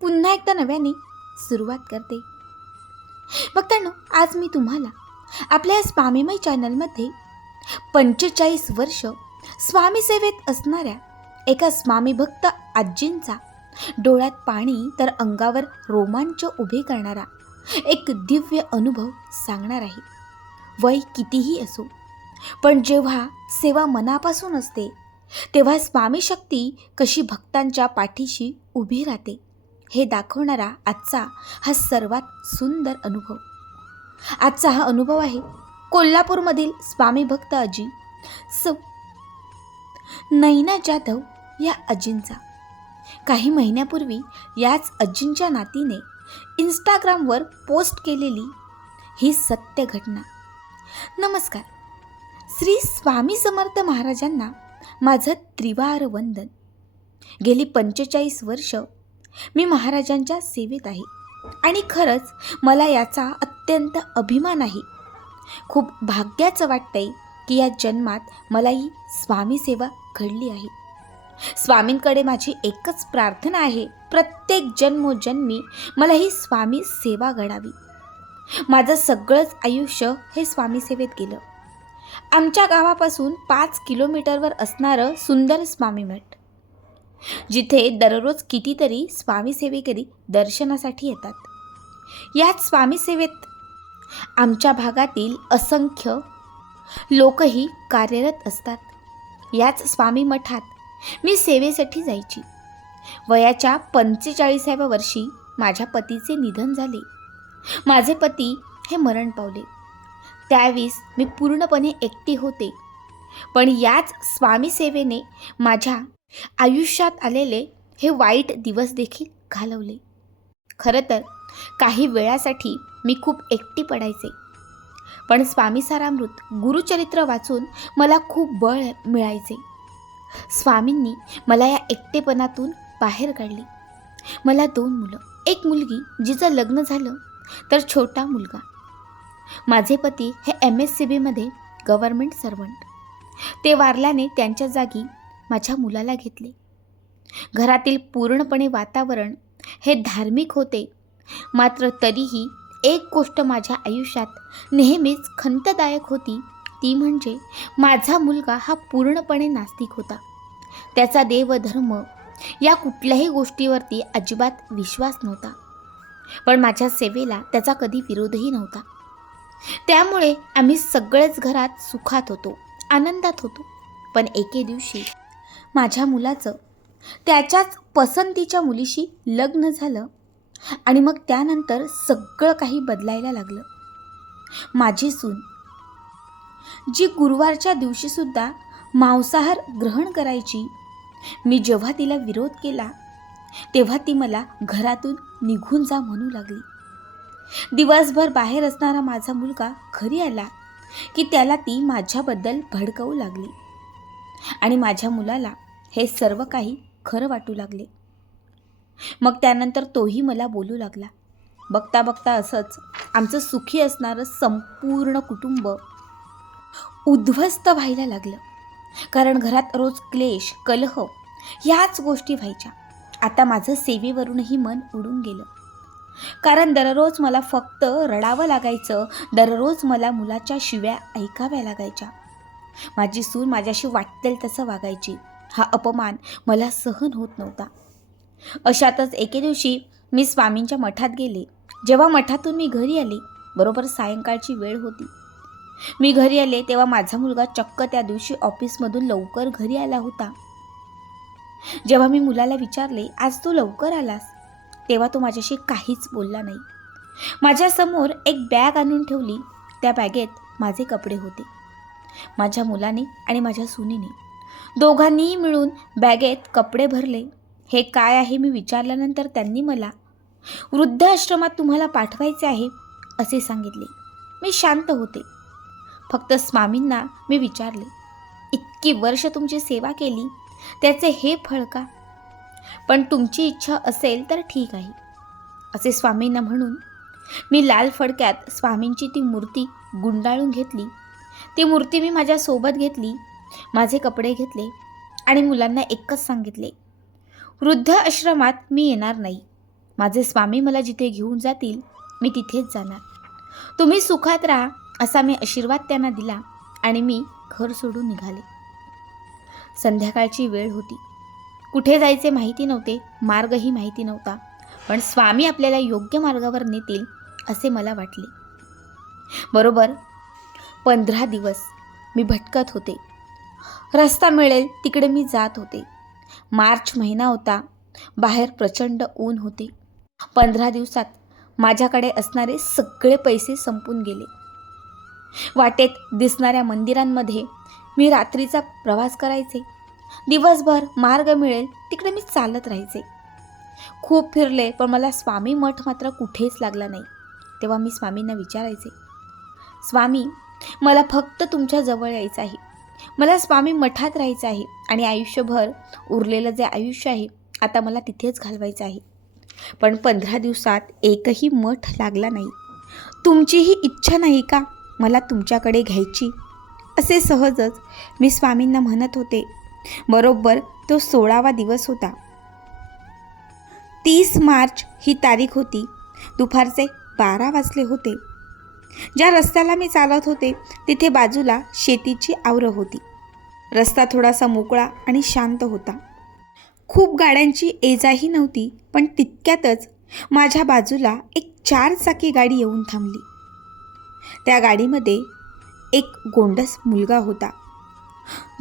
पुन्हा एकदा नव्याने सुरुवात करते. बघताना आज मी तुम्हाला आपल्या या स्वामीमय चॅनलमध्ये पंचेचाळीस वर्ष स्वामी सेवेत असणाऱ्या एका स्वामी भक्त आजींचा डोळ्यात पाणी तर अंगावर रोमांच उभे करणारा एक दिव्य अनुभव सांगणार आहे. वय कितीही असो पण जेव्हा सेवा मनापासून असते तेव्हा स्वामी शक्ती कशी भक्तांच्या पाठीशी उभी राहते. हे दाखवणारा आजचा हा सर्वात सुंदर अनुभव. आजचा हा अनुभव आहे कोल्हापूरमधील स्वामी भक्त अजी सौ. नैना जाधव या अजींचा काही महिन्यापूर्वी याच अजींच्या नातीने इंस्टाग्रामवर पोस्ट केलेली ही सत्य घटना. नमस्कार. श्री स्वामी समर्थ महाराजांना माझं त्रिवार वंदन. गेली पंचेचाळीस वर्ष मी महाराजांच्या सेवेत आहे. आणि खरंच मला याचा अत्यंत अभिमान आहे. खूप भाग्याचं वाटतंय की या जन्मात मला ही स्वामी सेवा घडली आहे. स्वामींकडे माझी एकच प्रार्थना आहे. प्रत्येक जन्मोजन्मी मला ही स्वामी सेवा घडावी. माझं सगळंच आयुष्य हे स्वामी सेवेत गेलं. आमच्या गावापासून पाच किलोमीटरवर असणारं सुंदर स्वामी मठ. जिथे दररोज कितीतरी स्वामीसेवेकरी दर्शनासाठी येतात. याच स्वामी सेवेत आमच्या भागातील असंख्य लोकही कार्यरत असतात. याच स्वामी मठात मी सेवेसाठी जायची. वयाच्या पंचेचाळीसाव्या वर्षी माझ्या पतीचे निधन झाले. माझे पती हे मरण पावले. त्यावेळेस मी पूर्णपणे एकटी होते. पण याच स्वामीसेवेने माझ्या आयुष्यात आलेले हे वाईट दिवस देखील घालवले. खरं तर काही वेळासाठी मी खूप एकटी पडायचे. पण स्वामी सारामृत गुरुचरित्र वाचून मला खूप बळ मिळायचे. स्वामींनी मला या एकटेपणातून बाहेर काढले. मला दोन मुलं एक मुलगी जिचं लग्न झालं तर छोटा मुलगा. माझे पती हे एम एस सी बीमध्ये गव्हर्मेंट सर्वंट ते वारल्याने त्यांच्या जागी माझ्या मुलाला घेतले. घरातील पूर्णपणे वातावरण हे धार्मिक होते. मात्र तरीही एक गोष्ट माझ्या आयुष्यात नेहमीच खंतदायक होती ती म्हणजे माझा मुलगा हा पूर्णपणे नास्तिक होता. त्याचा देवधर्म या कुठल्याही गोष्टीवरती अजिबात विश्वास नव्हता. पण माझ्या सेवेला त्याचा कधी विरोधही नव्हता. त्यामुळे आम्ही सगळेच घरात सुखात होतो आनंदात होतो. पण एके दिवशी माझ्या मुलाचं. त्याच्याच पसंतीच्या मुलीशी लग्न झालं आणि मग त्यानंतर सगळं काही बदलायला लागलं. माझी सून जी गुरुवारच्या दिवशीसुद्धा मांसाहार ग्रहण करायची मी जेव्हा तिला विरोध केला तेव्हा ती मला घरातून निघून जा म्हणू लागली. दिवसभर बाहेर असणारा माझा मुलगा घरी आला की त्याला ती माझ्याबद्दल भडकवू लागली. आणि माझ्या मुलाला हे सर्व काही खरं वाटू लागले. मग त्यानंतर तोही मला बोलू लागला. बघता बघता असंच आमचं सुखी असणारं संपूर्ण कुटुंब उद्ध्वस्त व्हायला लागलं. कारण घरात रोज क्लेश कलह ह्याच गोष्टी व्हायच्या. आता माझं सेवेवरूनही मन उडून गेलं. कारण दररोज मला फक्त रडावं लागायचं दररोज मला मुलाच्या शिव्या ऐकाव्या लागायच्या. माझी सून माझ्याशी वाटेल तसं वागायची. हा अपमान मला सहन होत नव्हता. अशातच एके दिवशी मी स्वामींच्या मठात गेले. जेव्हा मठातून मी घरी आले बरोबर सायंकाळची वेळ होती. मी घरी आले तेव्हा माझा मुलगा चक्क त्या दिवशी ऑफिसमधून लवकर घरी आला होता. जेव्हा मी मुलाला विचारले आज तू लवकर आलास? तेव्हा तो माझ्याशी काहीच बोलला नाही. माझ्यासमोर एक बॅग आणून ठेवली. त्या बॅगेत माझे कपडे होते. माझ्या मुलाने आणि माझ्या सुनीने. दोघांनीही मिळून बॅगेत कपडे भरले. हे काय आहे मी विचारल्यानंतर त्यांनी मला वृद्धाश्रमात तुम्हाला पाठवायचे आहे असे सांगितले. मी शांत होते. फक्त स्वामींना मी विचारले इतकी वर्ष तुमची सेवा केली त्याचे हे फळ का? पण तुमची इच्छा असेल तर ठीक आहे असे स्वामींना म्हणून मी लाल फडक्यात स्वामींची ती मूर्ती गुंडाळून घेतली. ती मूर्ती मी माझ्यासोबत घेतली माझे कपडे घेतले आणि मुलांना एकच सांगितले वृद्ध आश्रमात मी येणार नाही. माझे स्वामी मला जिथे घेऊन जातील मी तिथेच जाणार. तुम्ही सुखात राहा असा मी आशीर्वाद त्यांना दिला आणि मी घर सोडून निघाले. संध्याकाळची वेळ होती. कुठे जायचे माहिती नव्हते मार्गही माहिती नव्हता पण स्वामी आपल्याला योग्य मार्गावर नेतील असे मला वाटले. बरोबर पंधरा दिवस मी भटकत होते. रस्ता मिळेल तिकडे मी जात होते. मार्च महिना होता. बाहेर प्रचंड ऊन होते. पंधरा दिवसात माझ्याकडे असणारे सगळे पैसे संपून गेले. वाटेत दिसणाऱ्या मंदिरांमध्ये मी रात्रीचा प्रवास करायचे. दिवसभर मार्ग मिळेल तिकडे मी चालत राहायचे. खूप फिरले पण मला स्वामी मठ मात्र कुठेच लागला नाही. तेव्हा मी स्वामींना विचारायचे. स्वामी मला फक्त तुमच्या जवळ यायचं आहे. मला स्वामी मठात राहायचं आहे आणि आयुष्यभर उरलेलं जे आयुष्य आहे आता मला तिथेच घालवायचं आहे. पण पंधरा दिवसात एकही मठ लागला नाही. तुमचीही इच्छा नाही का मला तुमच्याकडे घ्यायची? असे सहजच मी स्वामींना म्हणत होते. बरोबर तो सोळावा दिवस होता. तीस मार्च ही तारीख होती. दुपारचे बारा वाजले होते. ज्या रस्त्याला मी चालत होते तिथे बाजूला शेतीची आवरं होती. रस्ता थोडासा मोकळा आणि शांत होता. खूप गाड्यांची एजाही नव्हती पण तितक्यातच माझ्या बाजूला एक चार चाकी गाडी येऊन थांबली. त्या गाडीमध्ये एक गोंडस मुलगा होता.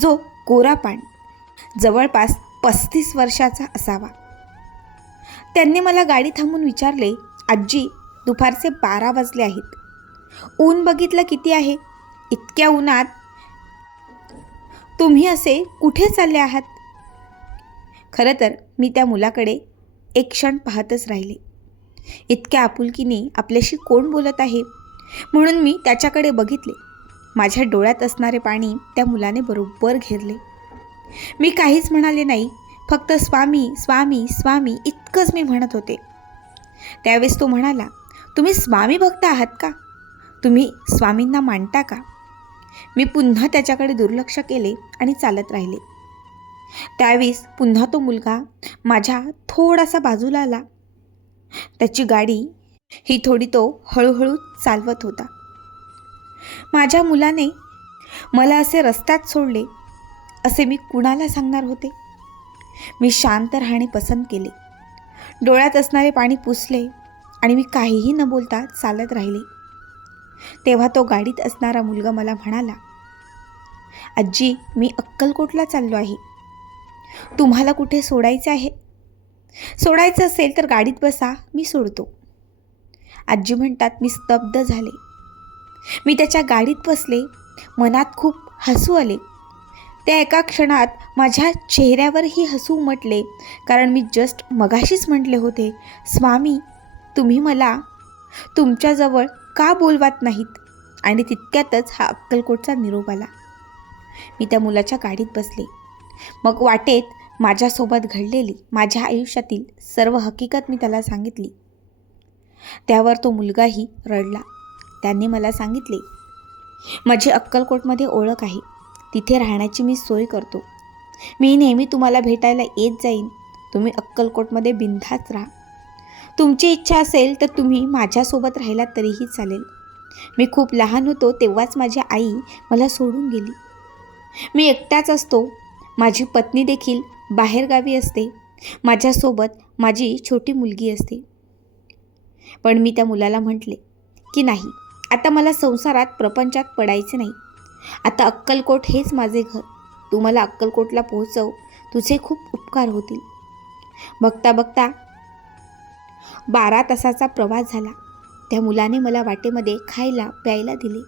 जो कोरापान जवळपास पस्तीस वर्षाचा असावा. त्यांनी मला गाडी थांबून विचारले आजी दुपारचे बारा वाजले आहेत. ऊन बघितलं किती आहे? इतक्या उन्हात तुम्ही असे कुठे चालले आहात? खरं तर मी त्या मुलाकडे एक क्षण पाहतच राहिले. इतक्या आपुलकीने आपल्याशी कोण बोलत आहे? म्हणून मी त्याच्याकडे बघितले. माझ्या डोळ्यात असणारे पाणी त्या मुलाने बरोबर घेरले. मी काहीच म्हणाले नाही फक्त स्वामी स्वामी स्वामी इतकंच मी म्हणत होते. त्यावेळेस तो म्हणाला तुम्ही स्वामी भक्त आहात का? तुम्ही स्वामींना मांडता का? मी पुन्हा त्याच्याकडे दुर्लक्ष केले आणि चालत राहिले. त्यावेळेस पुन्हा तो मुलगा माझ्या थोडासा बाजूला आला. त्याची गाडी ही थोडी तो हळूहळू चालवत होता. माझ्या मुलाने मला असे रस्त्यात सोडले असे मी कुणाला सांगणार होते? मी शांत राहणे पसंत केले. डोळ्यात असणारे पाणी पुसले आणि मी काहीही न बोलता चालत राहिले. तेव्हा तो गाडीत असणारा मुलगा मला म्हणाला आजी मी अक्कलकोटला चाललो आहे. तुम्हाला कुठे सोडायचं आहे? सोडायचं असेल तर गाडीत बसा मी सोडतो. आजी म्हणतात मी स्तब्ध झाले. मी त्याच्या गाडीत बसले मनात खूप हसू आले. त्या एका क्षणात माझ्या चेहऱ्यावरही हसू उमटले कारण मी जस्ट मगाशीच म्हटले होते स्वामी तुम्ही मला तुमच्याजवळ का बोलवत नाहीत? आणि तितक्यातच हा अक्कलकोटचा निरोप आला. मी त्या मुलाच्या गाडीत बसले. मग वाटेत माझ्यासोबत घडलेली माझ्या आयुष्यातील सर्व हकीकत मी त्याला सांगितली. त्यावर तो मुलगाही रडला. त्यांनी मला सांगितले माझी अक्कलकोटमध्ये ओळख आहे. तिथे राहण्याची मी सोय करतो. मी नेहमी तुम्हाला भेटायला येत जाईन. तुम्ही अक्कलकोटमध्ये बिनधास्त राहा. तुमची इच्छा असेल तर तुम्ही माझ्यासोबत राहिला तरीही चालेल. मी खूप लहान होतो तेव्हाच माझी आई मला सोडून गेली. मी एकटाच असतो. माझी पत्नी देखील बाहेरगावी असते. माझ्यासोबत माझी छोटी मुलगी असते. पण मी त्या मुलाला म्हटले की नाही आता मला संसारात प्रपंचात पडायचे नाही. आता अक्कलकोट हेच माझे घर. तू मला अक्कलकोटला पोहोचव. तुझे खूप उपकार होतील. बघता बघता बारा तासाचा प्रवास झाला. त्या मुलाने मला वाटेमध्ये खायला प्यायला दिले.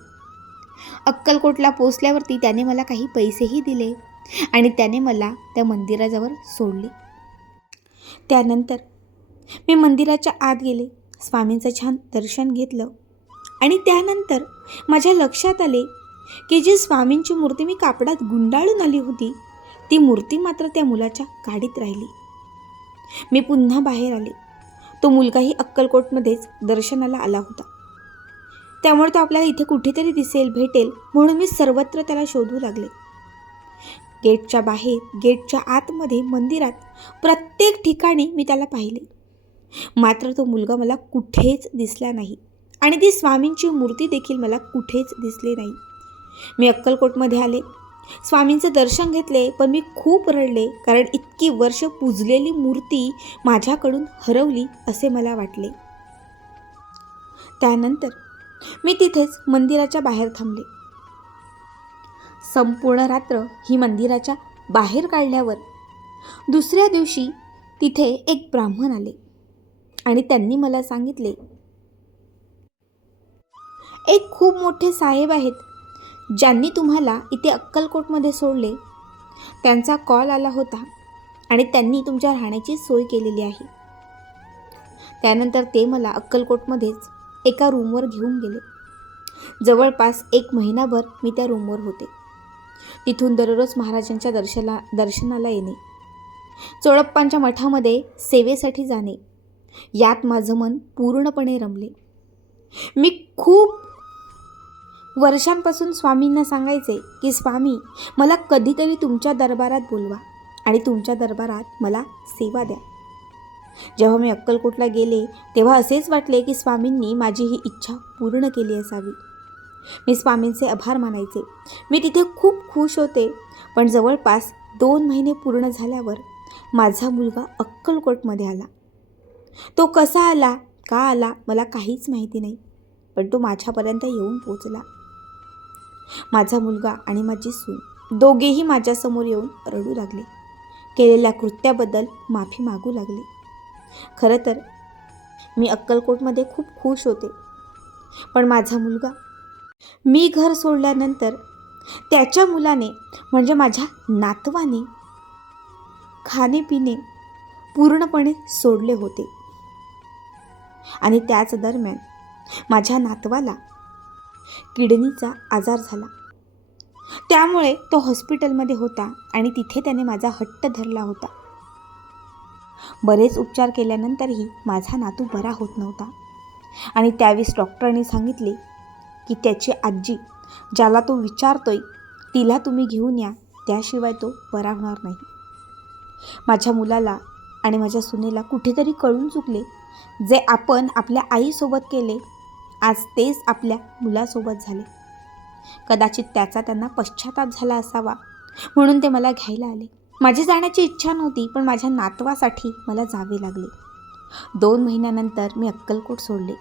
अक्कलकोटला पोचल्यावरती त्याने मला काही पैसेही दिले आणि त्याने मला त्या मंदिराजवळ सोडले. त्यानंतर मी मंदिराच्या आत गेले. स्वामींचं छान दर्शन घेतलं आणि त्यानंतर माझ्या लक्षात आले की जी स्वामींची मूर्ती मी कापडात गुंडाळून आली होती ती मूर्ती मात्र त्या मुलाच्या गाडीत राहिली. मी पुन्हा बाहेर आले. तो मुलगाही अक्कलकोटमध्येच दर्शनाला आला होता. त्यामुळे तो आपल्याला इथे कुठेतरी दिसेल भेटेल म्हणून मी सर्वत्र त्याला शोधू लागले. गेटच्या बाहेर गेटच्या आतमध्ये मंदिरात प्रत्येक ठिकाणी मी त्याला पाहिले. मात्र तो मुलगा मला कुठेच दिसला नाही आणि ती स्वामींची मूर्ती देखील मला कुठेच दिसली नाही. मी अक्कलकोटमध्ये आले. स्वामींचं दर्शन घेतले पण मी खूप रडले कारण इतकी वर्ष पूजलेली मूर्ती माझ्याकडून हरवली असे मला वाटले. त्यानंतर मी तिथेच मंदिराच्या बाहेर थांबले. संपूर्ण रात्र ही मंदिराच्या बाहेर काढल्यावर दुसऱ्या दिवशी तिथे एक ब्राह्मण आले आणि त्यांनी मला सांगितले एक खूप मोठे साहेब आहेत ज्यांनी तुम्हाला इथे अक्कलकोटमध्ये सोडले त्यांचा कॉल आला होता आणि त्यांनी तुमच्या राहण्याची सोय केलेली आहे. त्यानंतर ते मला अक्कलकोटमध्येच एका रूमवर घेऊन गेले. जवळपास एक महिनाभर मी त्या रूमवर होते. तिथून दररोज महाराजांच्या दर्शना दर्शनाला येणे चोळप्पांच्या मठामध्ये सेवेसाठी जाणे यात माझं मन पूर्णपणे रमले. मी खूप वर्षांपासून स्वामींना सांगायचे की स्वामी मला कधीतरी तुमच्या दरबारात बोलवा आणि तुमच्या दरबारात मला सेवा द्या. जेव्हा मी अक्कलकोटला गेले तेव्हा असेच वाटले की स्वामींनी माझी ही इच्छा पूर्ण केली असावी. मी स्वामींचे आभार मानायचे. मी तिथे खूप खुश होते. पण जवळपास दोन महिने पूर्ण झाल्यावर माझा मुलगा अक्कलकोटमध्ये आला. तो कसा आला का आला मला काहीच माहिती नाही. पण तो माझ्यापर्यंत येऊन पोचला. माझा मुलगा आणि माझी सून दोघेही माझ्यासमोर येऊन रडू लागले. केलेल्या कृत्याबद्दल माफी मागू लागले. खरं तर मी अक्कलकोटमध्ये खूप खुश होते. पण माझा मुलगा मी घर सोडल्यानंतर त्याच्या मुलाने म्हणजे माझ्या नातवाने खाणे पिणे पूर्णपणे सोडले होते. आणि त्याच दरम्यान माझ्या नातवाला किडनीचा आजार झाला. त्यामुळे तो हॉस्पिटलमध्ये होता आणि तिथे त्याने माझा हट्ट धरला होता. बरेच उपचार केल्यानंतरही माझा नातू बरा होत नव्हता. आणि त्यावेळेस डॉक्टरांनी सांगितले की त्याची आजी ज्याला तो विचारतोय तिला तुम्ही घेऊन या त्याशिवाय तो बरा होणार नाही. माझ्या मुलाला आणि माझ्या सुनेला कुठेतरी कळून चुकले. जे आपण आपल्या आईसोबत केले आज तेच आपल्या मुलासोबत झाले. कदाचित त्याचा त्यांना पश्चाताप झाला असावा म्हणून ते मला घ्यायला आले. माझी जाण्याची इच्छा नव्हती पण माझ्या नातवासाठी मला जावे लागले. दोन महिन्यानंतर मी अक्कलकोट सोडले.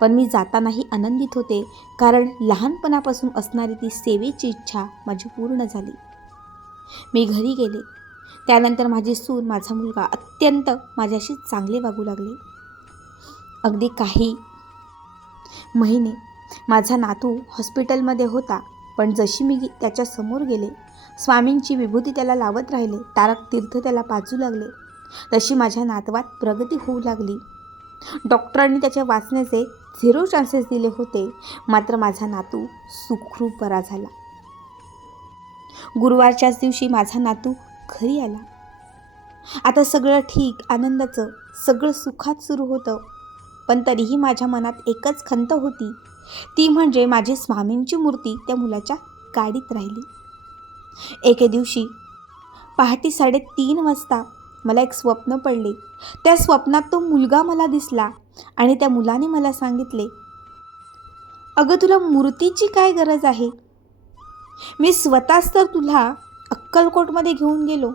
पण मी जातानाही आनंदित होते कारण लहानपणापासून असणारी ती सेवेची इच्छा माझी पूर्ण झाली. मी घरी गेले. त्यानंतर माझी सून माझा मुलगा अत्यंत माझ्याशी चांगले वागू लागले. अगदी काही महिने. माझा नातू हॉस्पिटलमध्ये होता पण जशी मी त्याच्यासमोर गेले स्वामींची विभूती त्याला लावत राहिले तारक तीर्थ त्याला पाजू लागले तशी माझ्या नातवात प्रगती होऊ लागली. डॉक्टरांनी त्याच्या वाचण्याचे झिरो चान्सेस दिले होते मात्र माझा नातू सुखरूप बरा झाला. गुरुवारच्याच दिवशी माझा नातू घरी आला. आता सगळं ठीक आनंदाचं सगळं सुखात सुरू होतं. पण तरीही माझ्या मनात एकच खंत होती. ती म्हणजे माझी स्वामींची मूर्ती त्या मुलाच्या गाडीत राहिली. एके दिवशी पहाटे साडेतीन वाजता मला एक स्वप्न पडले. त्या स्वप्नात तो मुलगा मला दिसला आणि त्या मुलाने मला सांगितले अगं तुला मूर्तीची काय गरज आहे? मी स्वतःच तर तुला अक्कलकोटमध्ये घेऊन गेलो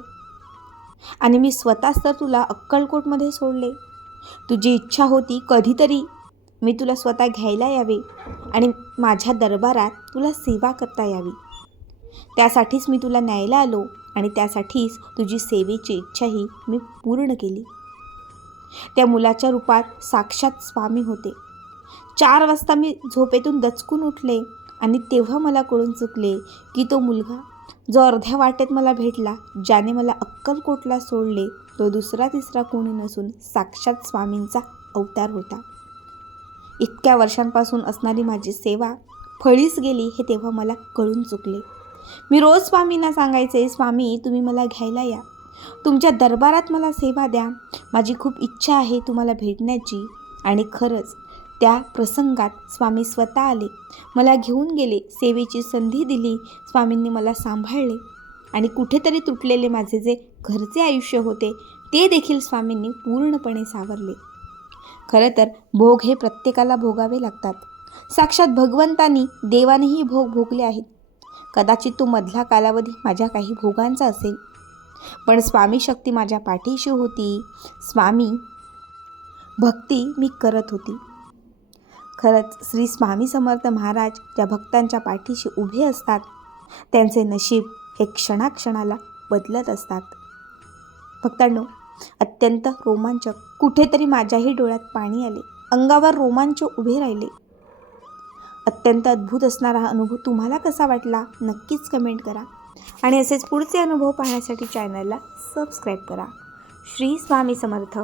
आणि मी स्वतःच तर तुला अक्कलकोटमध्ये सोडले. तुझी इच्छा होती कधीतरी मी तुला स्वतः घ्यायला यावे आणि माझ्या दरबारात तुला सेवा करता यावी. त्यासाठीच मी तुला न्यायला आलो आणि त्यासाठीच तुझी सेवेची इच्छाही मी पूर्ण केली. त्या मुलाच्या रूपात साक्षात स्वामी होते. चार वाजता मी झोपेतून दचकून उठले आणि तेव्हा मला कळून चुकले की तो मुलगा जो अर्ध्या वाटेत मला भेटला ज्याने मला अक्कलकोटला सोडले तो दुसरा तिसरा कोणी नसून साक्षात स्वामींचा अवतार होता. इतक्या वर्षांपासून असणारी माझी सेवा फळीस गेली हे तेव्हा मला कळून चुकले. मी रोज स्वामींना सांगायचे स्वामी तुम्ही मला घ्यायला या. तुमच्या दरबारात मला सेवा द्या. माझी खूप इच्छा आहे तुम्हाला भेटण्याची. आणि खरंच त्या प्रसंगात स्वामी स्वतः आले. मला घेऊन गेले सेवेची संधी दिली स्वामींनी मला सांभाळले आणि कुठेतरी तुटलेले माझे जे घरचे आयुष्य होते ते देखील स्वामींनी पूर्णपणे सावरले. खरं तर भोग हे प्रत्येकाला भोगावे लागतात. साक्षात भगवंतांनी देवानेही भोग भोगले आहेत. कदाचित तो मधला कालावधी माझ्या काही भोगांचा असेल. पण स्वामी शक्ती माझ्या पाठीशी होती. स्वामी भक्ती मी करत होती. खरंच श्री स्वामी समर्थ महाराज ज्या भक्तांच्या पाठीशी उभे असतात त्यांचे नशीब हे क्षणाक्षणाला बदलत असतात. भक्तांनो अत्यंत रोमांचक कुठेतरी माझ्याही डोळ्यात पाणी आले अंगावर रोमांच उभे राहिले. अत्यंत अद्भुत असणारा हा अनुभव तुम्हाला कसा वाटला नक्कीच कमेंट करा. आणि असेच पुढचे अनुभव पाहण्यासाठी चॅनलला सबस्क्राईब करा. श्री स्वामी समर्थ.